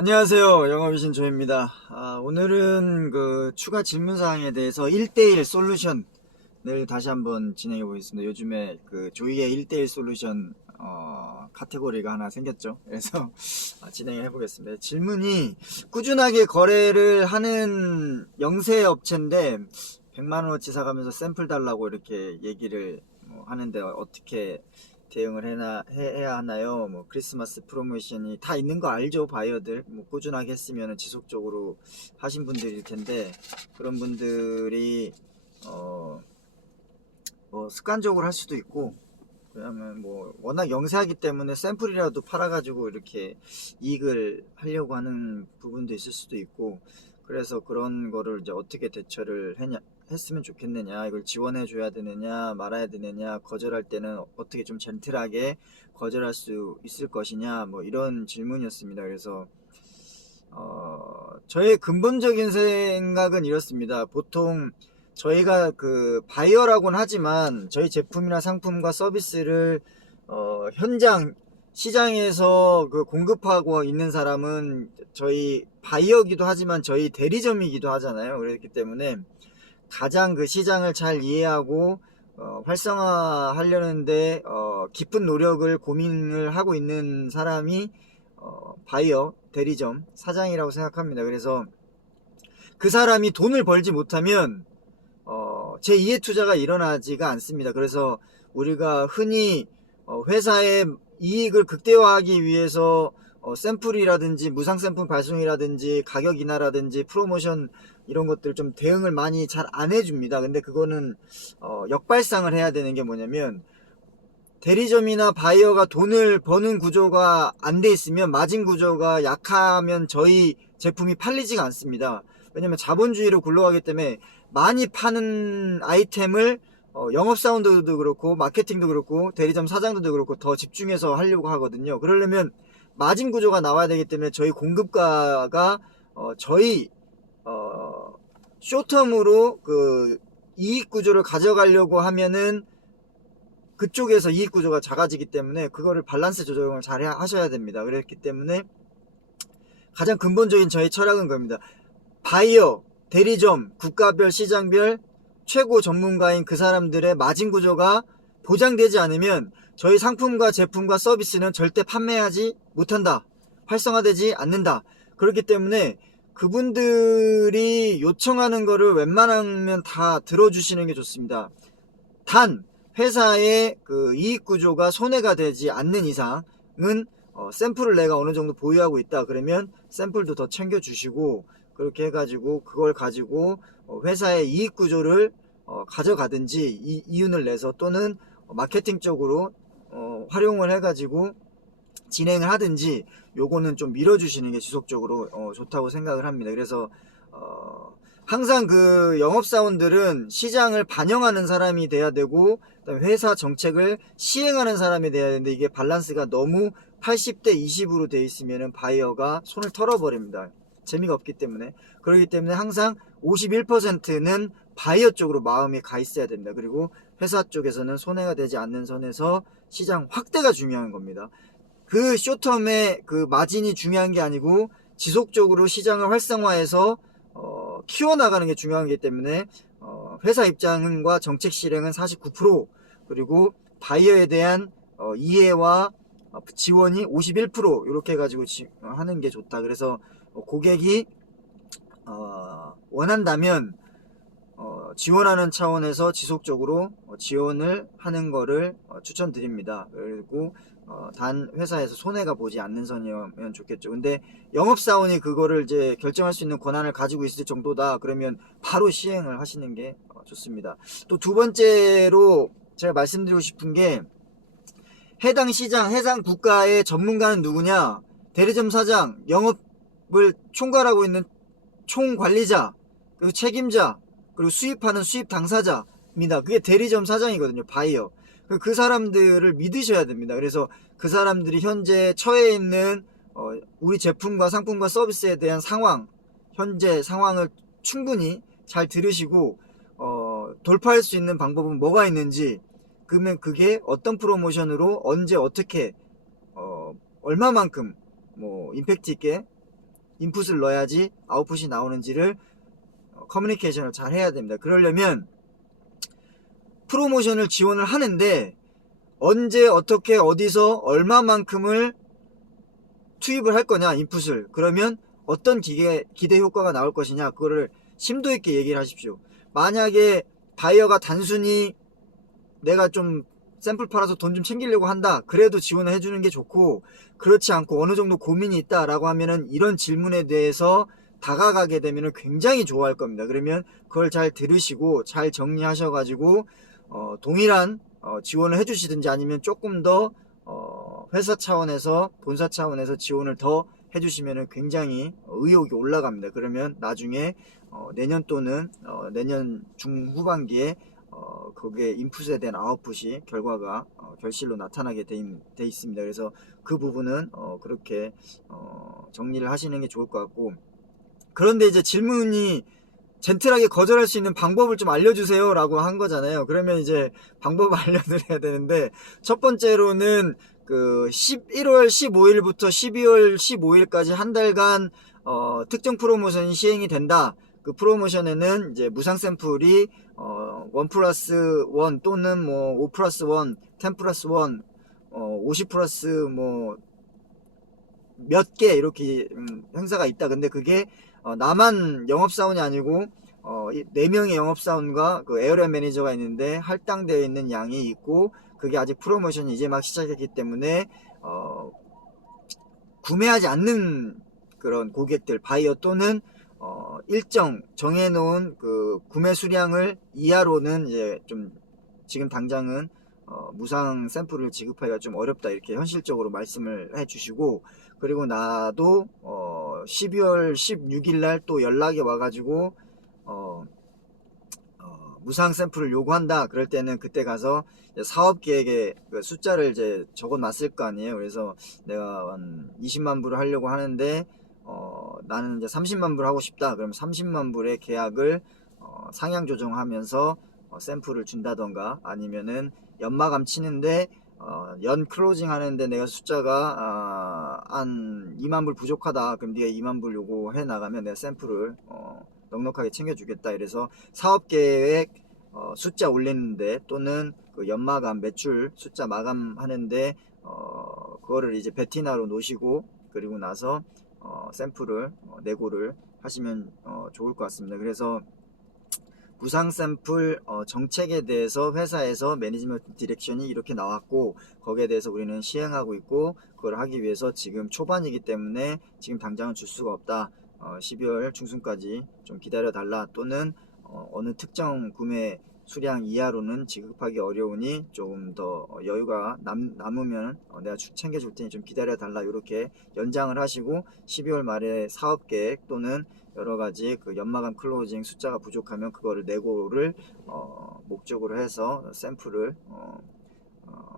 안녕하세요. 영업이신 조입니다. 오늘은 그 추가 질문사항에 대해서 1대1 솔루션을 다시 한번 진행해 보겠습니다. 요즘에 그 조이의 1대1 솔루션 카테고리가 하나 생겼죠. 그래서 진행을 해보겠습니다. 질문이 꾸준하게 거래를 하는 영세 업체인데 100만원어치 사가면서 샘플 달라고 이렇게 얘기를 하는데 어떻게 대응을 해야 하나요? 뭐 크리스마스 프로모션이 다 있는 거 알죠? 바이어들 뭐 꾸준하게 했으면 지속적으로 하신 분들일 텐데 그런 분들이 뭐 습관적으로 할 수도 있고 그러면 뭐 워낙 영세하기 때문에 샘플이라도 팔아가지고 이렇게 이익을 하려고 하는 부분도 있을 수도 있고, 그래서 그런 거를 이제 어떻게 대처를 했으면 좋겠느냐, 이걸 지원해 줘야 되느냐 말아야 되느냐, 거절할 때는 어떻게 좀 젠틀하게 거절할 수 있을 것이냐, 뭐 이런 질문이었습니다. 그래서 저의 근본적인 생각은 이렇습니다. 보통 저희가 그 바이어라고는 하지만 저희 제품이나 상품과 서비스를 현장 시장에서 그 공급하고 있는 사람은 저희 바이어기도 하지만 저희 대리점이기도 하잖아요. 그렇기 때문에 가장 그 시장을 잘 이해하고 활성화하려는데 깊은 노력을 고민을 하고 있는 사람이 바이어 대리점 사장이라고 생각합니다. 그래서 그 사람이 돈을 벌지 못하면 제 2의 투자가 일어나지가 않습니다. 그래서 우리가 흔히 회사의 이익을 극대화하기 위해서 샘플이라든지 무상 샘플 발송이라든지 가격 인하라든지 프로모션 이런 것들 좀 대응을 많이 잘 안 해줍니다. 근데 그거는 역발상을 해야 되는 게 뭐냐면, 대리점이나 바이어가 돈을 버는 구조가 안 돼 있으면, 마진 구조가 약하면 저희 제품이 팔리지가 않습니다. 왜냐면 자본주의로 굴러가기 때문에 많이 파는 아이템을 영업사원들도 그렇고 마케팅도 그렇고 대리점 사장들도 그렇고 더 집중해서 하려고 하거든요. 그러려면 마진 구조가 나와야 되기 때문에 저희 공급가가 저희 쇼텀으로 그 이익 구조를 가져가려고 하면은 그쪽에서 이익 구조가 작아지기 때문에 그거를 밸런스 조정을 잘 하셔야 됩니다. 그렇기 때문에 가장 근본적인 저희 철학은 겁니다. 바이어, 대리점, 국가별, 시장별 최고 전문가인 그 사람들의 마진 구조가 보장되지 않으면 저희 상품과 제품과 서비스는 절대 판매하지 못한다. 활성화되지 않는다. 그렇기 때문에 그분들이 요청하는 거를 웬만하면 다 들어주시는 게 좋습니다. 단 회사의 그 이익 구조가 손해가 되지 않는 이상은 샘플을 내가 어느 정도 보유하고 있다 그러면 샘플도 더 챙겨 주시고, 그렇게 해가지고 그걸 가지고 회사의 이익 구조를 가져가든지 이윤을 내서, 또는 마케팅 쪽으로 활용을 해가지고 진행을 하든지, 요거는 좀 밀어주시는 게 지속적으로 좋다고 생각을 합니다. 그래서 항상 그 영업사원들은 시장을 반영하는 사람이 돼야 되고, 회사 정책을 시행하는 사람이 돼야 되는데, 이게 밸런스가 너무 80대 20으로 돼 있으면 바이어가 손을 털어버립니다. 재미가 없기 때문에. 그렇기 때문에 항상 51%는 바이어 쪽으로 마음이 가 있어야 됩니다. 그리고 회사 쪽에서는 손해가 되지 않는 선에서 시장 확대가 중요한 겁니다. 그 쇼텀의 그 마진이 중요한 게 아니고 지속적으로 시장을 활성화해서 키워나가는 게 중요한 게 때문에 회사 입장과 정책 실행은 49%, 그리고 바이어에 대한 이해와 지원이 51% 이렇게 해가지고 하는 게 좋다. 그래서 고객이 원한다면 지원하는 차원에서 지속적으로 지원을 하는 거를 추천드립니다. 그리고 단 회사에서 손해가 보지 않는 선이면 좋겠죠. 근데 영업사원이 그거를 이제 결정할 수 있는 권한을 가지고 있을 정도다 그러면 바로 시행을 하시는 게 좋습니다. 또 두 번째로 제가 말씀드리고 싶은 게, 해당 시장, 해당 국가의 전문가는 누구냐? 대리점 사장, 영업을 총괄하고 있는 총관리자, 그리고 책임자, 그리고 수입하는 수입 당사자입니다. 그게 대리점 사장이거든요. 바이어. 그 사람들을 믿으셔야 됩니다. 그래서 그 사람들이 현재 처해 있는 우리 제품과 상품과 서비스에 대한 상황, 현재 상황을 충분히 잘 들으시고 돌파할 수 있는 방법은 뭐가 있는지, 그러면 그게 어떤 프로모션으로 언제 어떻게 얼마만큼 뭐 임팩트 있게 인풋을 넣어야지 아웃풋이 나오는지를 커뮤니케이션을 잘 해야 됩니다. 그러려면 프로모션을 지원을 하는데 언제 어떻게 어디서 얼마만큼을 투입을 할 거냐, 인풋을. 그러면 어떤 기대 효과가 나올 것이냐, 그거를 심도 있게 얘기를 하십시오. 만약에 바이어가 단순히 내가 좀 샘플 팔아서 돈 좀 챙기려고 한다, 그래도 지원을 해주는 게 좋고, 그렇지 않고 어느 정도 고민이 있다라고 하면은 이런 질문에 대해서 다가가게 되면은 굉장히 좋아할 겁니다. 그러면 그걸 잘 들으시고 잘 정리하셔가지고 동일한 지원을 해주시든지 아니면 조금 더 회사 차원에서, 본사 차원에서 지원을 더 해주시면 굉장히 의욕이 올라갑니다. 그러면 나중에 내년 또는 내년 중후반기에 거기에 인풋에 대한 아웃풋이 결과가 결실로 나타나게 돼 있습니다. 그래서 그 부분은 그렇게 정리를 하시는 게 좋을 것 같고, 그런데 이제 질문이 젠틀하게 거절할 수 있는 방법을 좀 알려주세요 라고 한 거잖아요. 그러면 이제 방법을 알려드려야 되는데, 첫 번째로는 그 11월 15일부터 12월 15일까지 한 달간 특정 프로모션이 시행이 된다. 그 프로모션에는 이제 무상 샘플이 1+1 또는 뭐 5+1, 10+1, 50+ 뭐 몇 개 이렇게 행사가 있다. 근데 그게 나만 영업사원이 아니고 4명의 영업사원과 그 에어리어 매니저가 있는데 할당되어 있는 양이 있고, 그게 아직 프로모션이 이제 막 시작했기 때문에 구매하지 않는 그런 고객들, 바이어 또는 일정 정해놓은 그 구매 수량을 이하로는 이제 좀 지금 당장은 무상 샘플을 지급하기가 좀 어렵다, 이렇게 현실적으로 말씀을 해주시고, 그리고 나도 12월 16일 날 또 연락이 와가지고 무상 샘플을 요구한다. 그럴 때는 그때 가서 사업 계획에 그 숫자를 이제 적어 놨을 거 아니에요. 그래서 내가 한 20만 불을 하려고 하는데 나는 이제 30만 불 하고 싶다. 그럼 30만 불의 계약을 상향 조정하면서 샘플을 준다던가, 아니면은 연마감 치는데 연 클로징 하는데 내가 숫자가 한 2만 불 부족하다. 그럼 네가 2만 불 요구해 나가면 내가 샘플을 넉넉하게 챙겨주겠다. 이래서 사업계획 숫자 올리는데, 또는 그 연마감 매출 숫자 마감하는데 그거를 이제 베티나로 놓으시고, 그리고 나서 샘플을 내고를 하시면 좋을 것 같습니다. 그래서 무상 샘플 정책에 대해서 회사에서 매니지먼트 디렉션이 이렇게 나왔고, 거기에 대해서 우리는 시행하고 있고, 그걸 하기 위해서 지금 초반이기 때문에 지금 당장은 줄 수가 없다. 12월 중순까지 좀 기다려 달라, 또는 어느 특정 구매 수량 이하로는 지급하기 어려우니 조금 더 여유가 남으면 내가 챙겨줄 테니 좀 기다려 달라, 이렇게 연장을 하시고, 12월 말에 사업계획 또는 여러가지 그 연마감 클로징 숫자가 부족하면 그거를 내고를 목적으로 해서 샘플을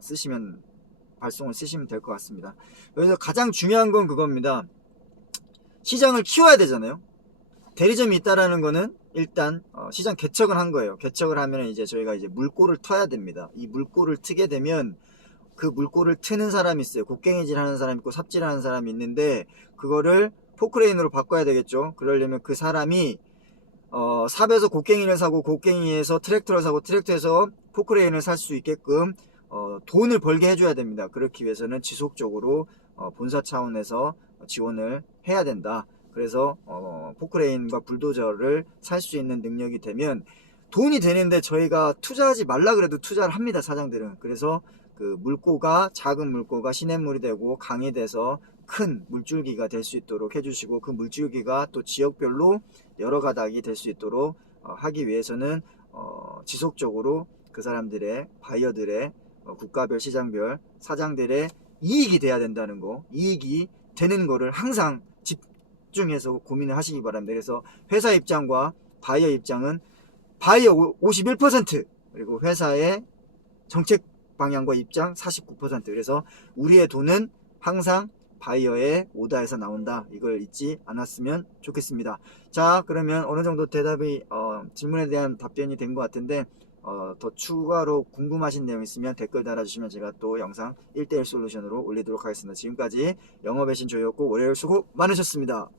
쓰시면, 발송을 쓰시면 될 것 같습니다. 그래서 가장 중요한 건 그겁니다. 시장을 키워야 되잖아요. 대리점이 있다라는 거는 일단 시장 개척을 한 거예요. 개척을 하면 이제 저희가 이제 물꼬를 터야 됩니다. 이 물꼬를 트게 되면 그 물꼬를 트는 사람이 있어요. 곡괭이질 하는 사람이 있고 삽질 하는 사람이 있는데, 그거를 포크레인으로 바꿔야 되겠죠. 그러려면 그 사람이 삽에서 곡괭이를 사고, 곡괭이에서 트랙터를 사고, 트랙터에서 포크레인을 살 수 있게끔 돈을 벌게 해줘야 됩니다. 그렇기 위해서는 지속적으로 본사 차원에서 지원을 해야 된다. 그래서 포크레인과 불도저를 살 수 있는 능력이 되면 돈이 되는데, 저희가 투자하지 말라 그래도 투자를 합니다, 사장들은. 그래서 그 물꼬가, 작은 물꼬가 시냇물이 되고 강이 돼서 큰 물줄기가 될 수 있도록 해주시고, 그 물줄기가 또 지역별로 여러 가닥이 될 수 있도록 하기 위해서는 지속적으로 그 사람들의, 바이어들의 국가별, 시장별 사장들의 이익이 돼야 된다는 거, 이익이 되는 거를 항상 집중해서 고민을 하시기 바랍니다. 그래서 회사 입장과 바이어 입장은 바이어 51%, 그리고 회사의 정책 방향과 입장 49%. 그래서 우리의 돈은 항상 바이어의 오다에서 나온다. 이걸 잊지 않았으면 좋겠습니다. 자, 그러면 어느 정도 대답이 질문에 대한 답변이 된 것 같은데, 더 추가로 궁금하신 내용 있으면 댓글 달아주시면 제가 또 영상 1:1 솔루션으로 올리도록 하겠습니다. 지금까지 영업의 신 조였고, 월요일 수고 많으셨습니다.